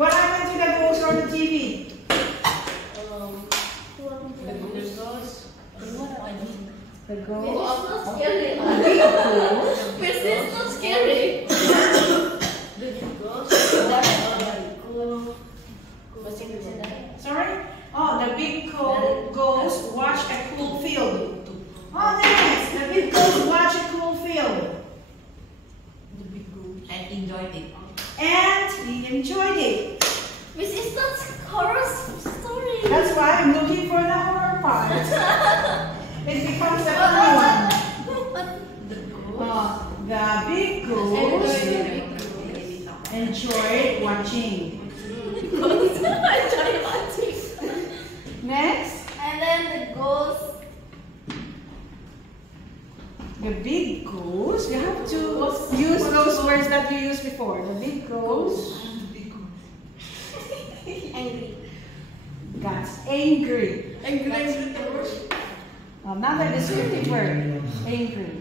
What happened to the ghost on the TV? The ghost. It's not scary. The big ghost. It's not scary. Sorry? Oh, the big ghost watch a cool field. Oh, nice. The big ghost watch a cool field. And enjoyed it. And he enjoyed it. Miss, it's not horror story. That's why I'm looking for the horror part. It becomes a funny one. The big ghost enjoyed watching. Next, And then the ghost. the big ghost. You have to use those words that you used before. The big ghost Angry. got angry. Angry. Another descriptive word. Angry.